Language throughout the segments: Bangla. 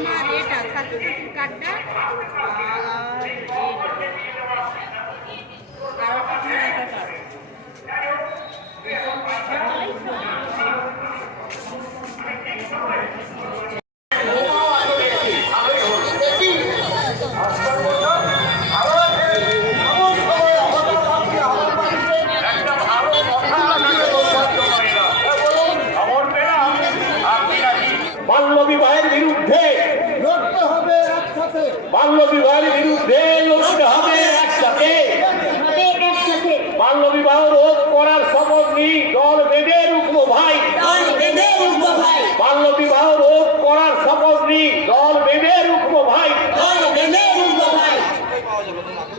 আপনার এটা ছাত্রছাত্রীর কার্ডটা আর আপনার একটা কার্ড। বাল্যবিবাহের বিরুদ্ধে লড়তে হবে একসাথে, বাল্যবিবাহের বিরুদ্ধে লড়তে হবে একসাথে। বাল্যবিবাহ রোধ করার শপথ নিই, দল বেঁধে রুখবো ভাই। বাল্যবিবাহ রোধ করার শপথ নিই, দল বেঁধে রুখবো ভাই।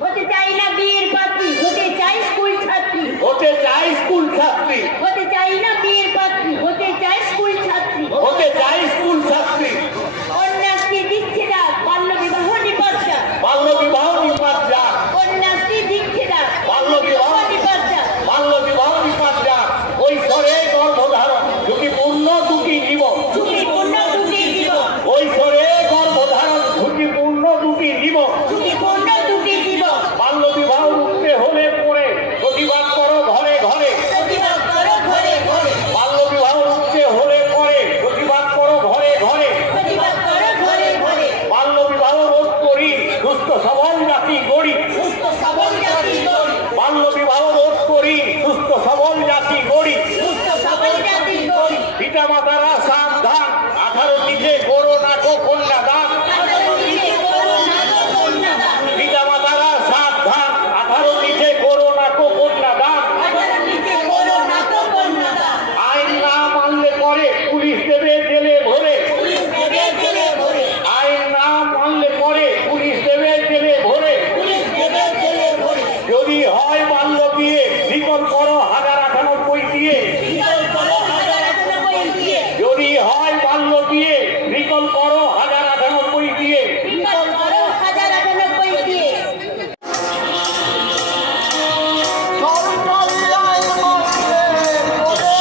হতে চাই না বিয়ের পাত্রী, হতে চাই স্কুল ছাত্রী। হতে চাই স্কুল ছাত্রী, হতে চাই না বিয়ের পাত্রী, হতে চাই স্কুল ছাত্রী। হতে চাই স্কুল ছাত্রী। কন্যাশ্রী দিচ্ছে না বাল্যবিবাহ নিপাতটা, বাল্যবিবাহ নিপাত যাক, কন্যাশ্রী দিচ্ছে না বাল্যবিবাহ নিপাতটা। বাল্যবিবাহ নিপাত যাক। ওই স্বরে গর্ভধারণ ঝুঁকিপূর্ণ দুটি জীবন, ঝুঁকিপূর্ণ দুটি জীবন, ওই স্বরে গর্ভধারণ ঝুঁকিপূর্ণ দুটি জীবন। ঝুঁকিপূর্ণ দুটি জীবন। বাল্যবিবাহ রুখতে হলে পরে প্রতিবাদ করো ঘরে ঘরে। প্রতিবাদ করো ঘরে ঘরে, বাল্যবিবাহ রুখতে হলে পরে প্রতিবাদ করো ঘরে ঘরে। প্রতিবাদ করো ঘরে ঘরে। বাল্যবিবাহ রোধ করি, সুস্থ সবল জাতি গড়ি। সুস্থ সবল জাতি গড়ি, বাল্যবিবাহ রোধ করি, সুস্থ সবল জাতি গড়ি। সুস্থ সবল জাতি গড়ি। পিতা মাতারা সাবধান, 18 নিচে করো না কো কন্যাদান। পিতা মাতারা সাবধান, 18 নিচে করো না কো কন্যাদান। আইন না মানলে পরে পুলিশ দেবে জেলে ভরে। আইন না মানলে পরে পুলিশ দেবে জেলে ভরে। যদি হয় বাল্য বিয়ে, বিকল করো 1098 দিয়ে। যদি হয় বাল্য বিয়ে, বিকল করো 1098 দিয়ে। সরকারি আইন মানতে হবে।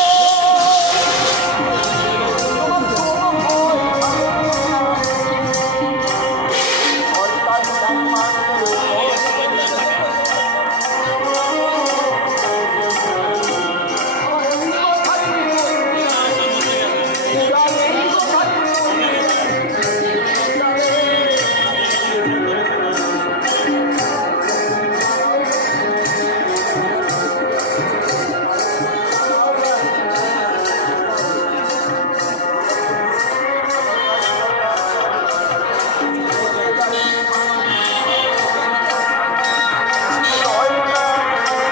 সরকারি আইন মানতে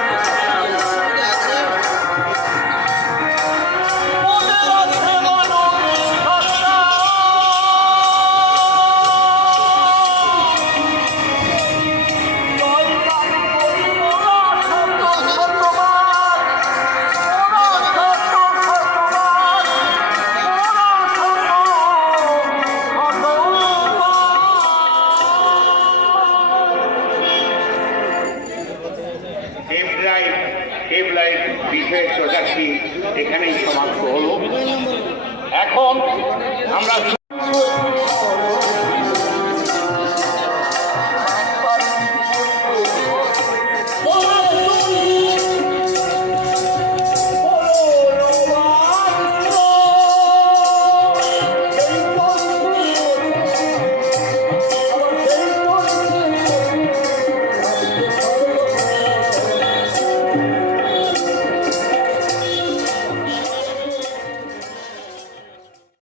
বিষয়ের প্রচারটি এখানেই সমাপ্ত হলো। এখন আমরা